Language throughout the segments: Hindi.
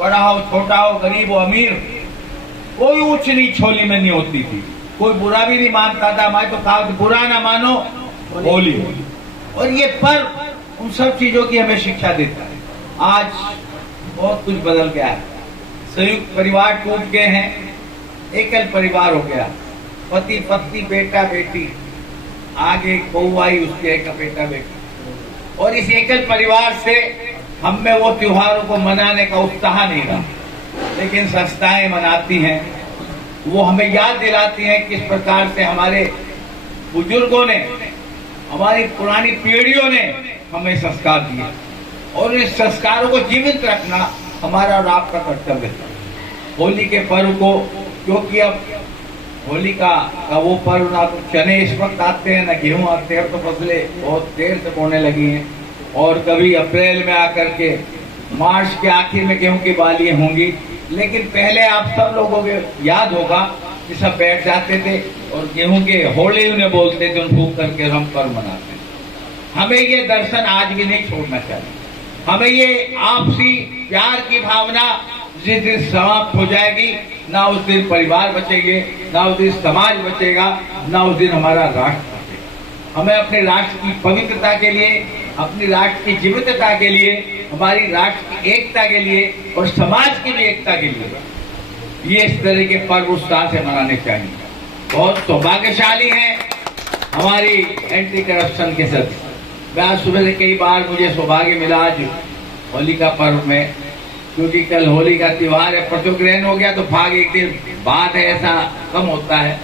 बड़ा हो छोटा हो गरीब हो अमीर, कोई ऊंच नीच होली में नहीं होती थी। कोई बुरा भी नहीं मानता था। मैं तो कहा बुरा ना मानो होली। और ये पर्व उन सब चीजों की हमें शिक्षा देता है। आज बहुत कुछ बदल गया है। संयुक्त परिवार टूट गए हैं, एकल परिवार हो गया। पति पत्नी बेटा बेटी, आगे बहू आई उसके एक बेटा बेटी। और इस एकल परिवार से हम में वो त्योहारों को मनाने का उत्साह नहीं रहा। लेकिन संस्थाएं मनाती हैं, वो हमें याद दिलाती हैं किस प्रकार से हमारे बुजुर्गों ने, हमारी पुरानी पीढ़ियों ने हमें संस्कार दिए। और इस संस्कारों को जीवित रखना हमारा और आपका कर्तव्य है। होली के पर्व को, क्योंकि अब होली का वो पर्व ना तो चने इस वक्त आते हैं ना गेहूं आते हैं, तो फसलें बहुत देर से बोने लगी हैं। और कभी अप्रैल में आकर के मार्च के आखिर में गेहूं की बालियां होंगी। लेकिन पहले आप सब लोगों को याद होगा कि सब बैठ जाते थे और गेहूं के होली उन्हें बोलते थे, उन फूंक करके हम पर्व मनाते हैं। हमें ये दर्शन आज भी नहीं छोड़ना चाहिए। हमें ये आपसी प्यार की भावना जिस दिन समाप्त हो जाएगी, ना उस दिन परिवार बचेंगे, ना उस दिन समाज बचेगा, ना उस दिन हमारा राष्ट्र बचेगा। हमें अपने राष्ट्र की पवित्रता के लिए, अपनी राष्ट्र की जीवितता के लिए, हमारी राष्ट्र की एकता के लिए और समाज की भी एकता के लिए ये इस तरह के पर्व उत्साह से मनाने चाहिए। बहुत सौभाग्यशाली हैं हमारी एंटी करप्शन के सदस्य। मैं आज सुबह से कई बार मुझे सौभाग्य मिला आज होली का पर्व में, क्योंकि कल होली का त्योहार है। परसों ग्रहण हो गया तो भाग एक दिन बाद है, ऐसा कम होता है।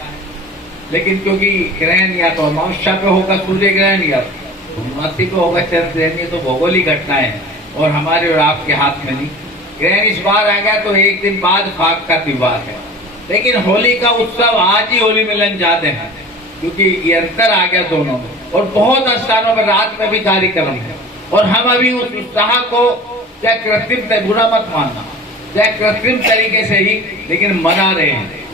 लेकिन क्योंकि ग्रहण या तो अमावस्या पे होगा सूर्य ग्रहण, या पूर्णमासी पे होगा चंद्र ग्रहण, ये तो भौगोलिक घटनाएं हैं और हमारे और आपके हाथ में नहीं। ग्रहण इस बार आ गया तो एक दिन बाद फाग का त्योहार है। लेकिन होली का उत्सव आज ही होली मिलन जाते हैं, क्योंकि ये अंतर आ गया दोनों में। और बहुत स्थानों में रात में भी कार्यक्रम है। और हम अभी उस उत्साह को चाहे कृत्रिम, बुरा मत मानना, चाहे कृत्रिम तरीके से ही, लेकिन मना रहे हैं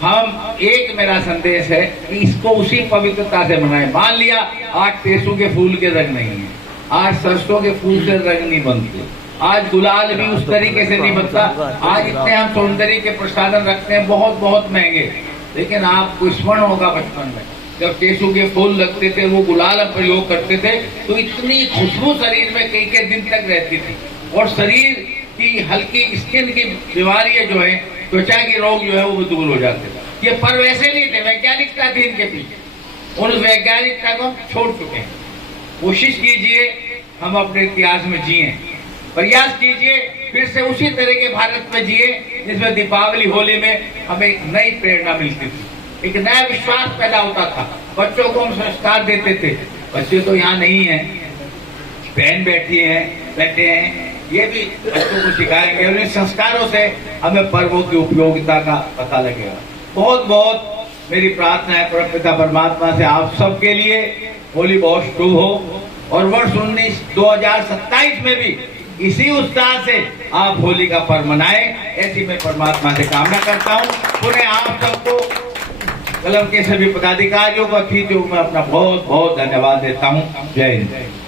हम। एक मेरा संदेश है कि इसको उसी पवित्रता से मनाएं। मान लिया आज टेसू के फूल के रंग नहीं है, आज सरसों के फूल से रंग नहीं बनते, आज गुलाल भी उस तरीके से नहीं बनता। आज इतने हम सौंदर्य के प्रसाधन रखते हैं बहुत बहुत महंगे। लेकिन आपको स्मरण होगा बचपन में जब टेसू के फूल लगते थे, वो गुलाल हम प्रयोग करते थे, तो इतनी खुशबू शरीर में कई कई दिन तक रहती थी। और शरीर की हल्की स्किन की बीमारियां जो है, त्वचा के रोग जो है वो दूर हो जाते थे। ये पर्व ऐसे नहीं थे, वैज्ञानिकता थी इनके पीछे। उन वैज्ञानिकता को हम छोड़ चुके हैं। कोशिश कीजिए हम अपने इतिहास में जिए, प्रयास कीजिए फिर से उसी तरह के भारत में जिए जिसमें दीपावली होली में हमें एक नई प्रेरणा मिलती थी, एक नया विश्वास पैदा होता था। बच्चों को हम संस्कार देते थे। बच्चे तो यहाँ नहीं है, बहन बैठी हैं, बैठे हैं, ये भी बच्चों को सिखाएंगे और इन संस्कारों से हमें पर्वों की उपयोगिता का पता लगेगा। बहुत बहुत मेरी प्रार्थना है परमपिता परमात्मा से आप सबके लिए होली बहुत शुभ हो और वर्ष 2027 में भी इसी उत्साह से आप होली का पर्व मनाएं, ऐसी मैं परमात्मा से कामना करता हूँ। पुनः आप सबको, कलम के सभी पदाधिकारियों को, अतिथियों को मैं अपना बहुत बहुत धन्यवाद देता हूँ। जय हिंद।